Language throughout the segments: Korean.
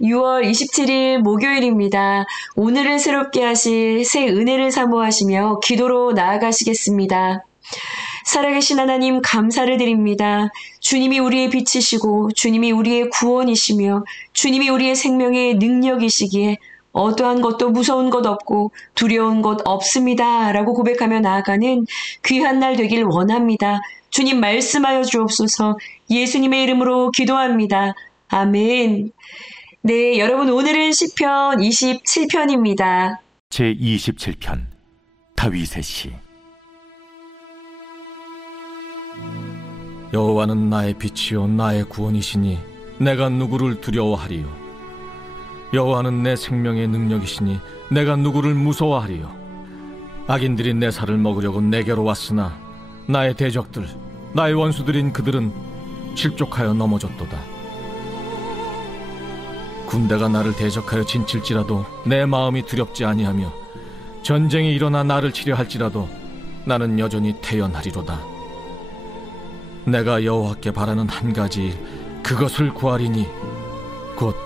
6월 27일 목요일입니다. 오늘을 새롭게 하실 새 은혜를 사모하시며 기도로 나아가시겠습니다. 살아계신 하나님 감사를 드립니다. 주님이 우리의 빛이시고 주님이 우리의 구원이시며 주님이 우리의 생명의 능력이시기에 어떠한 것도 무서운 것 없고 두려운 것 없습니다. 라고 고백하며 나아가는 귀한 날 되길 원합니다. 주님 말씀하여 주옵소서. 예수님의 이름으로 기도합니다. 아멘. 네, 여러분 오늘은 시편 27편입니다. 제27편 다윗의 시. 여호와는 나의 빛이요 나의 구원이시니 내가 누구를 두려워하리요. 여호와는 내 생명의 능력이시니 내가 누구를 무서워하리요. 악인들이 내 살을 먹으려고 내게로 왔으나 나의 대적들 나의 원수들인 그들은 실족하여 넘어졌도다. 군대가 나를 대적하여 진칠지라도 내 마음이 두렵지 아니하며 전쟁이 일어나 나를 치려 할지라도 나는 여전히 태연하리로다. 내가 여호와께 바라는 한 가지 일, 그것을 구하리니 곧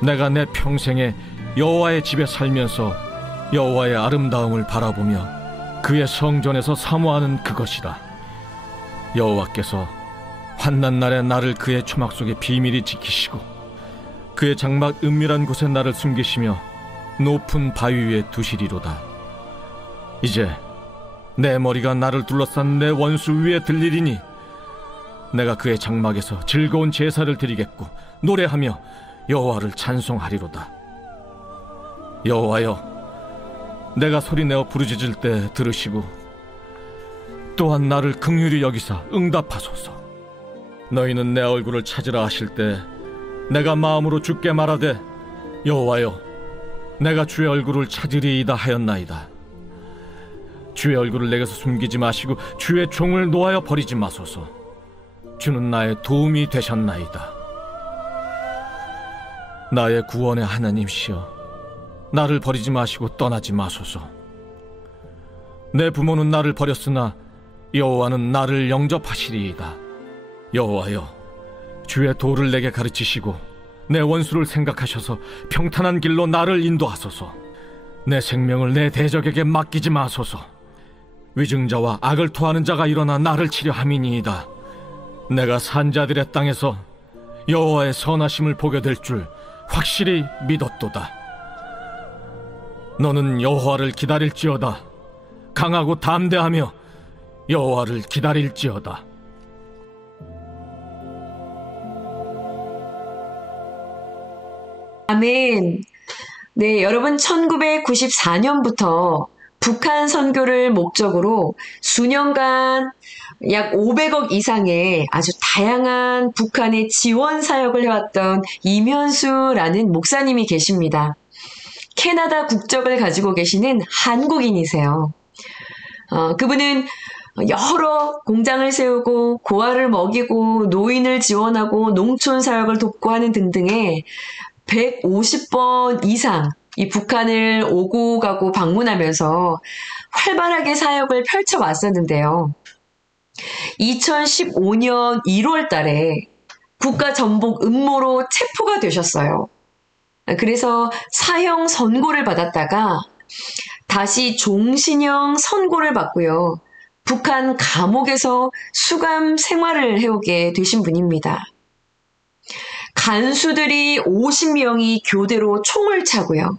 내가 내 평생에 여호와의 집에 살면서 여호와의 아름다움을 바라보며 그의 성전에서 사모하는 그것이다. 여호와께서 환난 날에 나를 그의 초막 속에 비밀히 지키시고 그의 장막 은밀한 곳에 나를 숨기시며 높은 바위 위에 두시리로다. 이제 내 머리가 나를 둘러싼 내 원수 위에 들리리니 내가 그의 장막에서 즐거운 제사를 드리겠고 노래하며 여호와를 찬송하리로다. 여호와여, 내가 소리내어 부르짖을 때 들으시고 또한 나를 긍휼히 여기사 응답하소서. 너희는 내 얼굴을 찾으라 하실 때 내가 마음으로 주께 말하되 여호와여, 내가 주의 얼굴을 찾으리이다 하였나이다. 주의 얼굴을 내게서 숨기지 마시고 주의 종을 놓아여 버리지 마소서. 주는 나의 도움이 되셨나이다. 나의 구원의 하나님시여, 나를 버리지 마시고 떠나지 마소서. 내 부모는 나를 버렸으나 여호와는 나를 영접하시리이다. 여호와여, 주의 도를 내게 가르치시고 내 원수를 생각하셔서 평탄한 길로 나를 인도하소서. 내 생명을 내 대적에게 맡기지 마소서. 위증자와 악을 토하는 자가 일어나 나를 치려 함이니이다. 내가 산자들의 땅에서 여호와의 선하심을 보게 될 줄 확실히 믿었도다. 너는 여호와를 기다릴지어다. 강하고 담대하며 여호와를 기다릴지어다. 아멘. 네, 여러분 1994년부터 북한 선교를 목적으로 수년간 약 500억 이상의 아주 다양한 북한의 지원 사역을 해왔던 임현수라는 목사님이 계십니다. 캐나다 국적을 가지고 계시는 한국인이세요. 그분은 여러 공장을 세우고 고아를 먹이고 노인을 지원하고 농촌 사역을 돕고 하는 등등의 150번 이상 이 북한을 오고 가고 방문하면서 활발하게 사역을 펼쳐왔었는데요. 2015년 1월 달에 국가전복 음모로 체포가 되셨어요. 그래서 사형 선고를 받았다가 다시 종신형 선고를 받고요. 북한 감옥에서 수감 생활을 해오게 되신 분입니다. 간수들이 50명이 교대로 총을 차고요.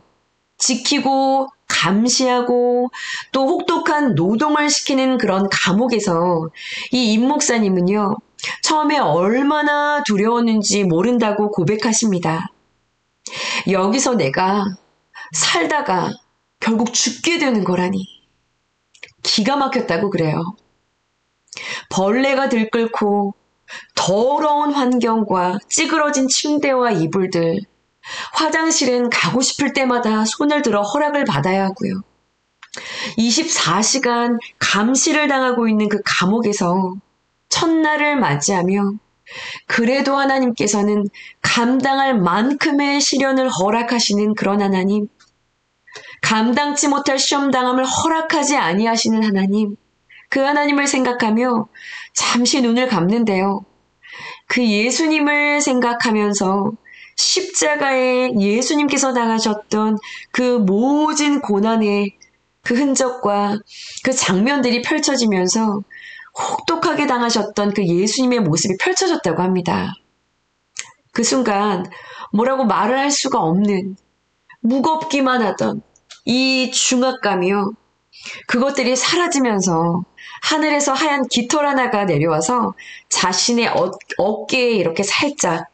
지키고 감시하고 또 혹독한 노동을 시키는 그런 감옥에서 이 임 목사님은요, 처음에 얼마나 두려웠는지 모른다고 고백하십니다. 여기서 내가 살다가 결국 죽게 되는 거라니 기가 막혔다고 그래요. 벌레가 들끓고 더러운 환경과 찌그러진 침대와 이불들, 화장실엔 가고 싶을 때마다 손을 들어 허락을 받아야 하고요. 24시간 감시를 당하고 있는 그 감옥에서 첫날을 맞이하며 그래도 하나님께서는 감당할 만큼의 시련을 허락하시는 그런 하나님, 감당치 못할 시험당함을 허락하지 아니하시는 하나님, 그 하나님을 생각하며 잠시 눈을 감는데요. 그 예수님을 생각하면서 십자가에 예수님께서 당하셨던 그 모진 고난의 그 흔적과 그 장면들이 펼쳐지면서 혹독하게 당하셨던 그 예수님의 모습이 펼쳐졌다고 합니다. 그 순간 뭐라고 말을 할 수가 없는 무겁기만 하던 이 중압감이요. 그것들이 사라지면서 하늘에서 하얀 깃털 하나가 내려와서 자신의 어깨에 이렇게 살짝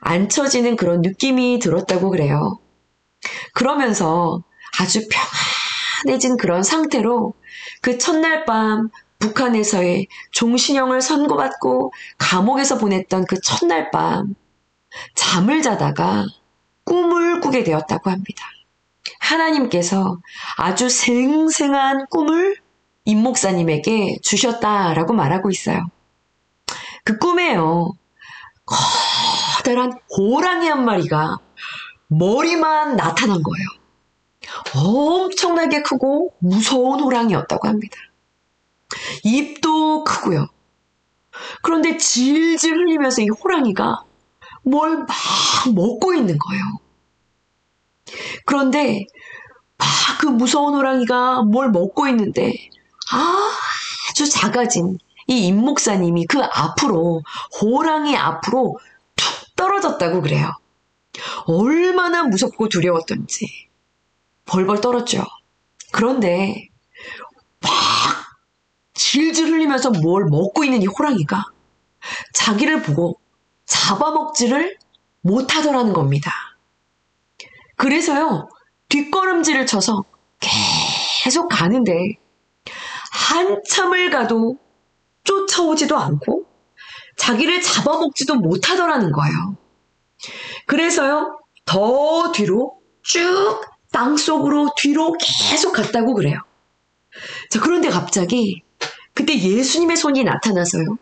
앉혀지는 그런 느낌이 들었다고 그래요. 그러면서 아주 평안해진 그런 상태로 그 첫날 밤 북한에서의 종신형을 선고받고 감옥에서 보냈던 그 첫날 밤 잠을 자다가 꿈을 꾸게 되었다고 합니다. 하나님께서 아주 생생한 꿈을 임 목사님에게 주셨다라고 말하고 있어요. 그 꿈에요. 커다란 호랑이 한 마리가 머리만 나타난 거예요. 엄청나게 크고 무서운 호랑이였다고 합니다. 입도 크고요. 그런데 질질 흘리면서 이 호랑이가 뭘 막 먹고 있는 거예요. 그런데 막 그 무서운 호랑이가 뭘 먹고 있는데 아주 작아진 이 임 목사님이 그 앞으로 호랑이 앞으로 툭 떨어졌다고 그래요. 얼마나 무섭고 두려웠던지 벌벌 떨었죠. 그런데 막 질질 흘리면서 뭘 먹고 있는 이 호랑이가 자기를 보고 잡아먹지를 못하더라는 겁니다. 그래서요, 뒷걸음질을 쳐서 계속 가는데 한참을 가도 쫓아오지도 않고 자기를 잡아먹지도 못하더라는 거예요. 그래서요, 더 뒤로 쭉 땅속으로 뒤로 계속 갔다고 그래요. 자, 그런데 갑자기 그때 예수님의 손이 나타나서요,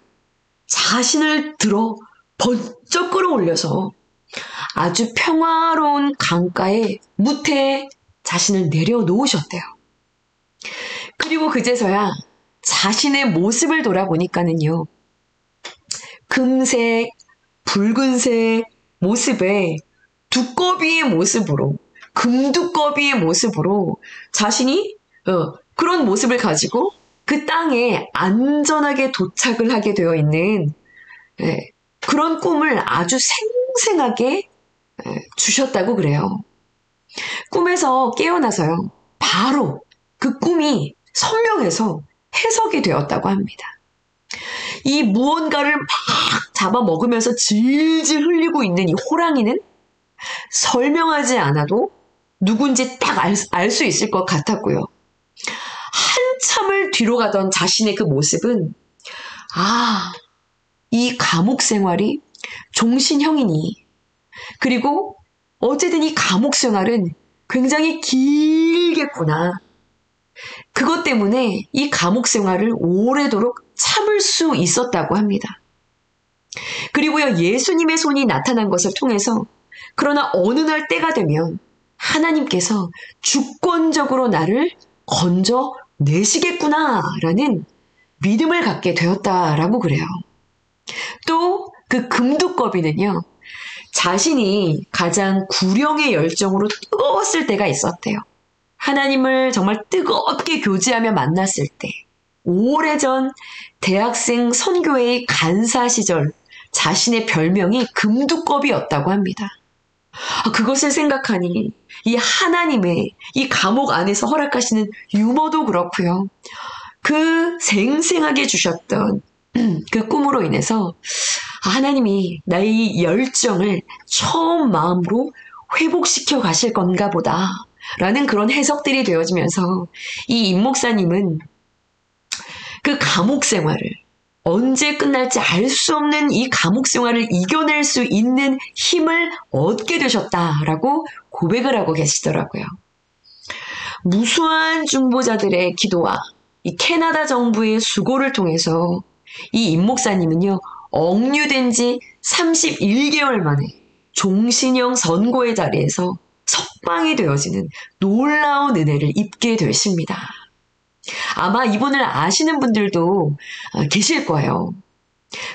자신을 들어 번쩍 끌어올려서 아주 평화로운 강가에 무태에 자신을 내려놓으셨대요. 그리고 그제서야 자신의 모습을 돌아보니까는요, 금색, 붉은색 모습에 두꺼비의 모습으로, 금두꺼비의 모습으로 자신이 그런 모습을 가지고 그 땅에 안전하게 도착을 하게 되어 있는 그런 꿈을 아주 생생하게 주셨다고 그래요. 꿈에서 깨어나서요, 바로 그 꿈이 선명해서 해석이 되었다고 합니다. 이 무언가를 막 잡아먹으면서 질질 흘리고 있는 이 호랑이는 설명하지 않아도 누군지 딱 알 수 있을 것 같았고요. 한참을 뒤로 가던 자신의 그 모습은 이 감옥 생활이 종신형이니, 그리고 어쨌든 이 감옥 생활은 굉장히 길겠구나. 그것 때문에 이 감옥 생활을 오래도록 참을 수 있었다고 합니다. 그리고요, 예수님의 손이 나타난 것을 통해서 그러나 어느 날 때가 되면 하나님께서 주권적으로 나를 건져내시겠구나라는 믿음을 갖게 되었다라고 그래요. 또 그 금두꺼비는요, 자신이 가장 구령의 열정으로 뜨거웠을 때가 있었대요. 하나님을 정말 뜨겁게 교제하며 만났을 때, 오래전 대학생 선교회의 간사 시절 자신의 별명이 금두꺼비였다고 합니다. 그것을 생각하니 이 하나님의 이 감옥 안에서 허락하시는 유머도 그렇고요, 그 생생하게 주셨던 그 꿈으로 인해서 하나님이 나의 열정을 처음 마음으로 회복시켜 가실 건가 보다 라는 그런 해석들이 되어지면서 이 임 목사님은 그 감옥 생활을, 언제 끝날지 알 수 없는 이 감옥 생활을 이겨낼 수 있는 힘을 얻게 되셨다라고 고백을 하고 계시더라고요. 무수한 중보자들의 기도와 이 캐나다 정부의 수고를 통해서 이 임 목사님은요, 억류된 지 31개월 만에 종신형 선고의 자리에서 석방이 되어지는 놀라운 은혜를 입게 되십니다. 아마 이분을 아시는 분들도 계실 거예요.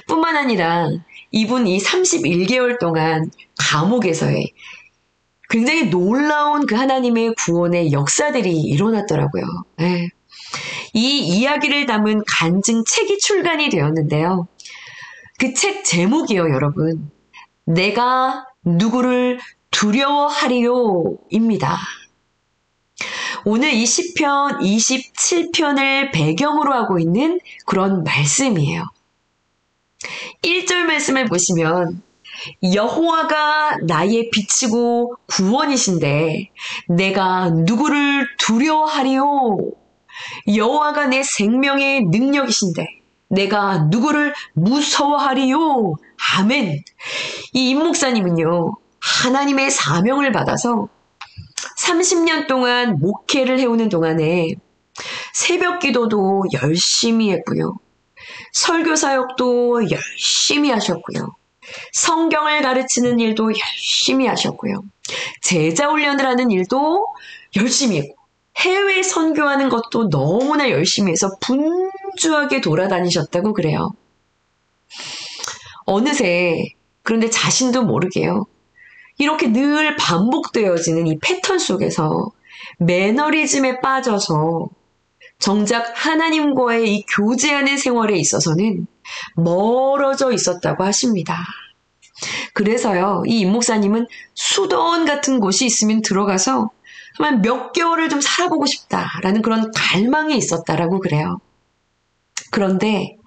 뿐만 아니라 이분 이 31개월 동안 감옥에서의 굉장히 놀라운 그 하나님의 구원의 역사들이 일어났더라고요. 네. 이 이야기를 담은 간증 책이 출간이 되었는데요. 그 책 제목이요, 여러분. 내가 누구를 두려워하리요입니다. 오늘 이 시편 27편을 배경으로 하고 있는 그런 말씀이에요. 1절 말씀을 보시면 여호와가 나의 빛이고 구원이신데 내가 누구를 두려워하리요? 여호와가 내 생명의 능력이신데 내가 누구를 무서워하리요? 아멘. 이 임 목사님은요, 하나님의 사명을 받아서 30년 동안 목회를 해오는 동안에 새벽 기도도 열심히 했고요. 설교 사역도 열심히 하셨고요. 성경을 가르치는 일도 열심히 하셨고요. 제자 훈련을 하는 일도 열심히 했고, 해외 선교하는 것도 너무나 열심히 해서 분주하게 돌아다니셨다고 그래요. 어느새, 그런데 자신도 모르게요, 이렇게 늘 반복되어지는 이 패턴 속에서 매너리즘에 빠져서 정작 하나님과의 이 교제하는 생활에 있어서는 멀어져 있었다고 하십니다. 그래서요, 이 임 목사님은 수도원 같은 곳이 있으면 들어가서 정말 몇 개월을 좀 살아보고 싶다라는 그런 갈망이 있었다라고 그래요. 그런데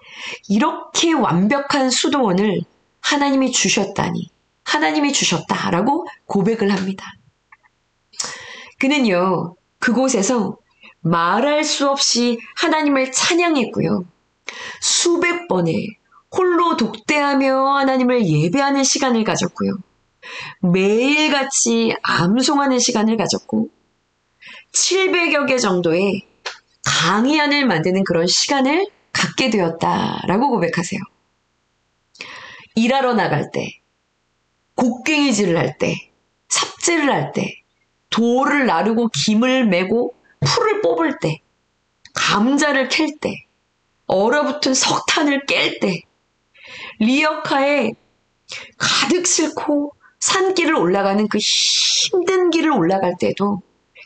이렇게 완벽한 수도원을 하나님이 주셨다니, 하나님이 주셨다라고 고백을 합니다. 그는요, 그곳에서 말할 수 없이 하나님을 찬양했고요. 수백 번의 홀로 독대하며 하나님을 예배하는 시간을 가졌고요. 매일같이 암송하는 시간을 가졌고 700여 개 정도의 강의안을 만드는 그런 시간을 갖게 되었다라고 고백하세요. 일하러 나갈 때, 곡괭이질을 할 때, 삽질을 할 때, 돌을 나르고 김을 메고 풀을 뽑을 때, 감자를 캘 때, 얼어붙은 석탄을 깰 때, 리어카에 가득 싣고 산길을 올라가는 그 힘든 길을 올라갈 때도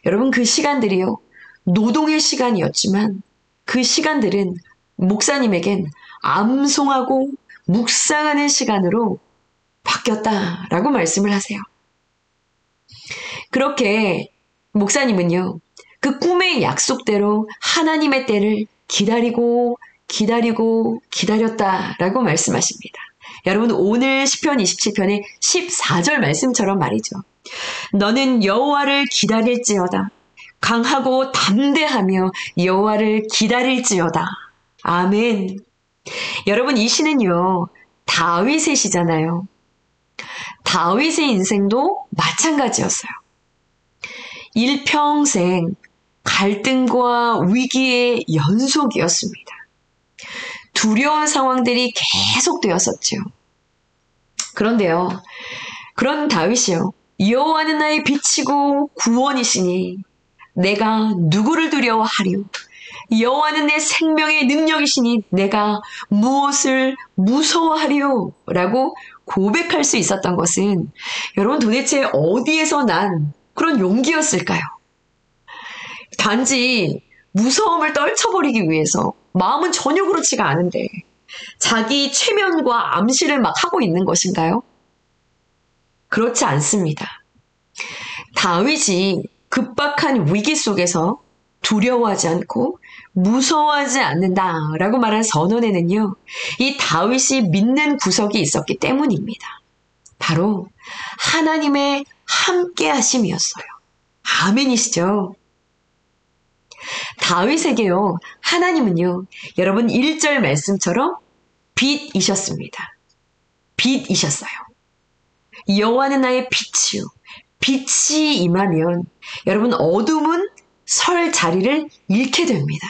여러분 그 시간들이요, 노동의 시간이었지만 그 시간들은 목사님에겐 암송하고 묵상하는 시간으로 바뀌었다라고 말씀을 하세요. 그렇게 목사님은요, 그 꿈의 약속대로 하나님의 때를 기다리고 기다렸다라고 말씀하십니다. 여러분, 오늘 시편 27편의 14절 말씀처럼 말이죠. 너는 여호와를 기다릴지어다. 강하고 담대하며 여호와를 기다릴지어다. 아멘. 여러분, 이 시는요, 다윗의 시잖아요. 다윗의 인생도 마찬가지였어요. 일평생 갈등과 위기의 연속이었습니다. 두려운 상황들이 계속되었었죠. 그런데요, 그런 다윗이요, 여호와는 나의 빛이고 구원이시니 내가 누구를 두려워하리요? 여호와는 내 생명의 능력이시니 내가 무엇을 무서워하리요? 라고 고백할 수 있었던 것은 여러분 도대체 어디에서 난 그런 용기였을까요? 단지 무서움을 떨쳐버리기 위해서, 마음은 전혀 그렇지가 않은데 자기 최면과 암시를 막 하고 있는 것인가요? 그렇지 않습니다. 다윗이 급박한 위기 속에서 두려워하지 않고 무서워하지 않는다라고 말한 선언에는요, 이 다윗이 믿는 구석이 있었기 때문입니다. 바로 하나님의 함께하심이었어요. 아멘이시죠? 다윗에게요, 하나님은요, 여러분 1절 말씀처럼 빛이셨습니다. 빛이셨어요. 여호와는 나의 빛이요. 빛이 임하면 여러분 어둠은 설 자리를 잃게 됩니다.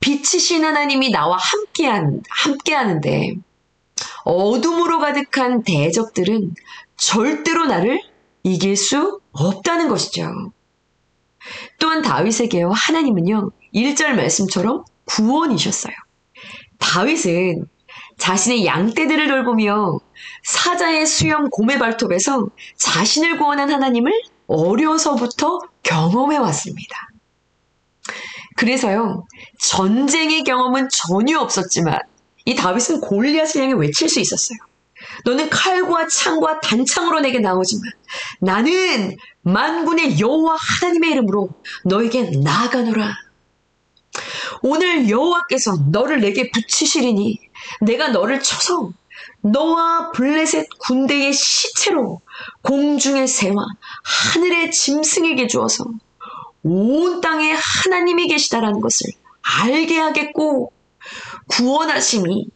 빛이신 하나님이 나와 함께하는데 어둠으로 가득한 대적들은 절대로 나를 이길 수 없다는 것이죠. 또한 다윗에게요, 하나님은요, 1절 말씀처럼 구원이셨어요. 다윗은 자신의 양떼들을 돌보며 사자의 수염 고매 발톱에서 자신을 구원한 하나님을 어려서부터 경험해 왔습니다. 그래서요, 전쟁의 경험은 전혀 없었지만 이 다윗은 골리앗을 향해 외칠 수 있었어요. 너는 칼과 창과 단창으로 내게 나오지만 나는 만군의 여호와 하나님의 이름으로 너에게 나아가노라. 오늘 여호와께서 너를 내게 붙이시리니 내가 너를 쳐서 너와 블레셋 군대의 시체로 공중의 새와 하늘의 짐승에게 주어서 온 땅에 하나님이 계시다라는 것을 알게 하겠고, 구원하심이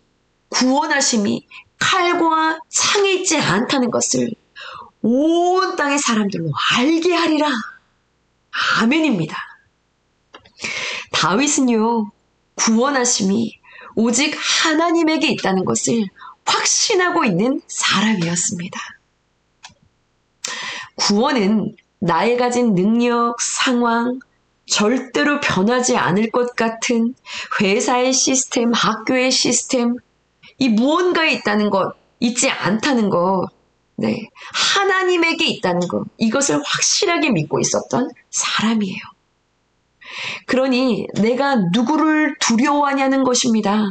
칼과 창에 있지 않다는 것을 온 땅의 사람들로 알게 하리라. 아멘입니다. 다윗은요, 구원하심이 오직 하나님에게 있다는 것을 확신하고 있는 사람이었습니다. 구원은 나의 가진 능력, 상황, 절대로 변하지 않을 것 같은 회사의 시스템, 학교의 시스템, 이 무언가에 있다는 것, 있지 않다는 것, 네, 하나님에게 있다는 것, 이것을 확실하게 믿고 있었던 사람이에요. 그러니 내가 누구를 두려워하냐는 것입니다.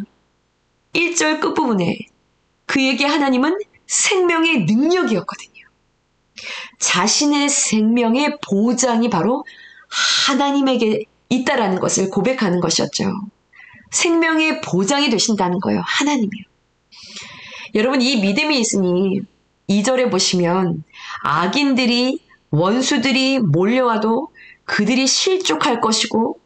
1절 끝부분에 그에게 하나님은 생명의 능력이었거든요. 자신의 생명의 보장이 바로 하나님에게 있다라는 것을 고백하는 것이었죠. 생명의 보장이 되신다는 거예요. 하나님이요. 여러분, 이 믿음이 있으니 2절에 보시면 악인들이, 원수들이 몰려와도 그들이 실족할 것이고,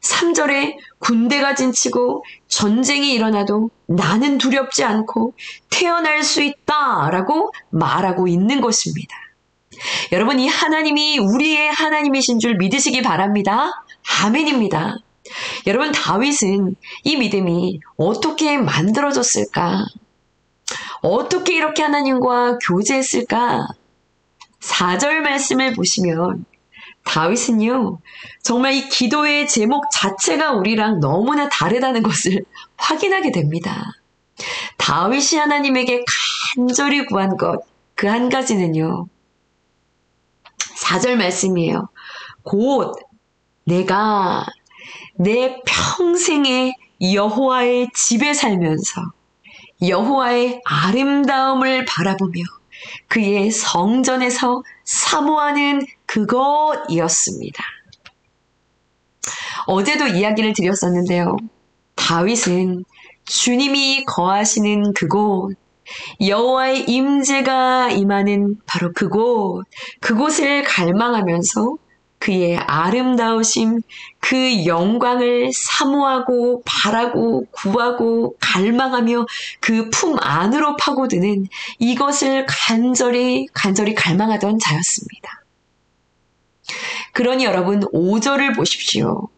3절에 군대가 진치고 전쟁이 일어나도 나는 두렵지 않고 태어날 수 있다라고 말하고 있는 것입니다. 여러분, 이 하나님이 우리의 하나님이신 줄 믿으시기 바랍니다. 아멘입니다. 여러분, 다윗은 이 믿음이 어떻게 만들어졌을까? 어떻게 이렇게 하나님과 교제했을까? 4절 말씀을 보시면 다윗은요, 정말 이 기도의 제목 자체가 우리랑 너무나 다르다는 것을 확인하게 됩니다. 다윗이 하나님에게 간절히 구한 것, 그 한 가지는요, 4절 말씀이에요. 곧 내가 내 평생에 여호와의 집에 살면서 여호와의 아름다움을 바라보며 그의 성전에서 사모하는 그것이었습니다. 어제도 이야기를 드렸었는데요. 다윗은 주님이 거하시는 그곳, 여호와의 임재가 임하는 바로 그곳을 갈망하면서 그의 아름다우심, 그 영광을 사모하고 바라고 구하고 갈망하며 그 품 안으로 파고드는 이것을 간절히 갈망하던 자였습니다. 그러니 여러분, 5절을 보십시오.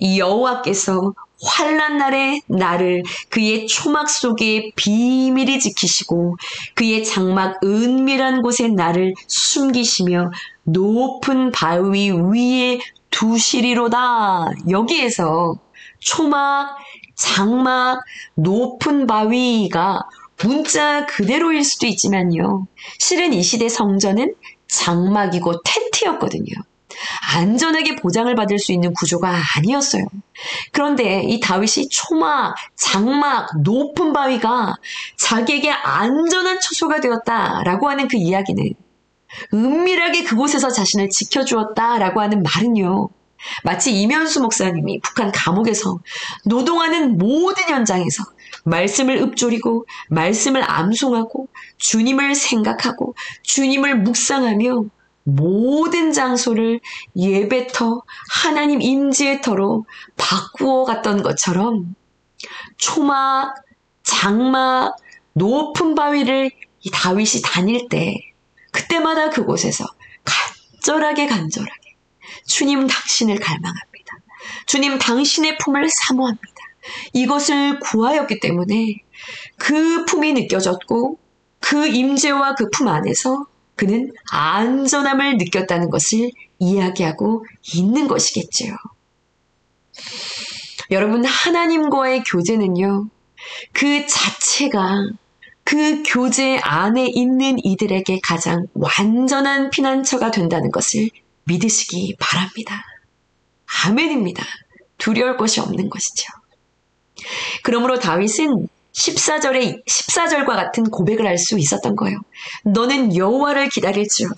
여호와께서 환난 날에 나를 그의 초막 속에 비밀히 지키시고 그의 장막 은밀한 곳에 나를 숨기시며 높은 바위 위에 두시리로다. 여기에서 초막, 장막, 높은 바위가 문자 그대로일 수도 있지만요. 실은 이 시대 성전은 장막이고 텐트였거든요. 안전하게 보장을 받을 수 있는 구조가 아니었어요. 그런데 이 다윗이 초막, 장막, 높은 바위가 자기에게 안전한 처소가 되었다라고 하는 그 이야기는, 은밀하게 그곳에서 자신을 지켜주었다라고 하는 말은요, 마치 이면수 목사님이 북한 감옥에서 노동하는 모든 현장에서 말씀을 읊조리고 말씀을 암송하고 주님을 생각하고 주님을 묵상하며 모든 장소를 예배터, 하나님 임재의 터로 바꾸어 갔던 것처럼 초막, 장막, 높은 바위를 이 다윗이 다닐 때 그때마다 그곳에서 간절하게 주님 당신을 갈망합니다. 주님 당신의 품을 사모합니다. 이것을 구하였기 때문에 그 품이 느껴졌고 그 임재와 그 품 안에서 그는 안전함을 느꼈다는 것을 이야기하고 있는 것이겠지요. 여러분, 하나님과의 교제는요, 그 자체가 그 교제 안에 있는 이들에게 가장 완전한 피난처가 된다는 것을 믿으시기 바랍니다. 아멘입니다. 두려울 것이 없는 것이죠. 그러므로 다윗은 14절과 같은 고백을 할 수 있었던 거예요. 너는 여호와를 기다릴지어다.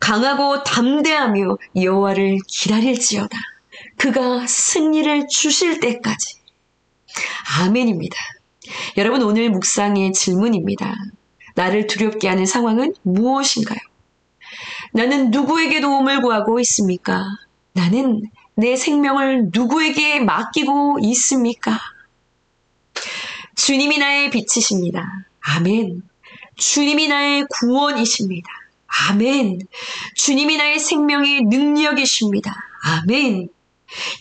강하고 담대하며 여호와를 기다릴지어다. 그가 승리를 주실 때까지. 아멘입니다. 여러분, 오늘 묵상의 질문입니다. 나를 두렵게 하는 상황은 무엇인가요? 나는 누구에게 도움을 구하고 있습니까? 나는 내 생명을 누구에게 맡기고 있습니까? 주님이 나의 빛이십니다. 아멘. 주님이 나의 구원이십니다. 아멘. 주님이 나의 생명의 능력이십니다. 아멘.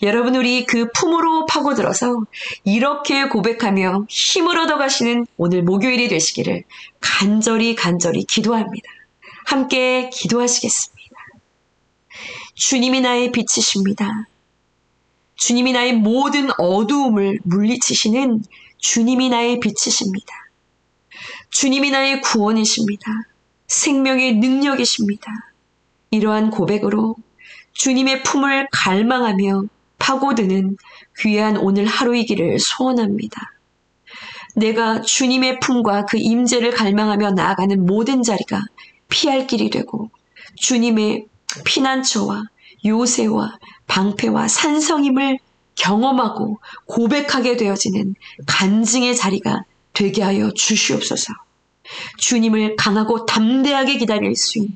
여러분, 우리 그 품으로 파고들어서 이렇게 고백하며 힘을 얻어가시는 오늘 목요일이 되시기를 간절히 기도합니다. 함께 기도하시겠습니다. 주님이 나의 빛이십니다. 주님이 나의 모든 어두움을 물리치시는 주님이 나의 빛이십니다. 주님이 나의 구원이십니다. 생명의 능력이십니다. 이러한 고백으로 주님의 품을 갈망하며 파고드는 귀한 오늘 하루이기를 소원합니다. 내가 주님의 품과 그 임재를 갈망하며 나아가는 모든 자리가 피할 길이 되고 주님의 피난처와 요새와 방패와 산성임을 경험하고 고백하게 되어지는 간증의 자리가 되게 하여 주시옵소서. 주님을 강하고 담대하게 기다릴 수 있는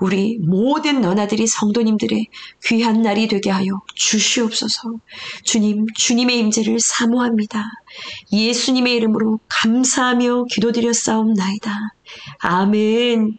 우리 모든 너나들이 성도님들의 귀한 날이 되게 하여 주시옵소서. 주님, 주님의 임재를 사모합니다. 예수님의 이름으로 감사하며 기도드렸사옵나이다. 아멘.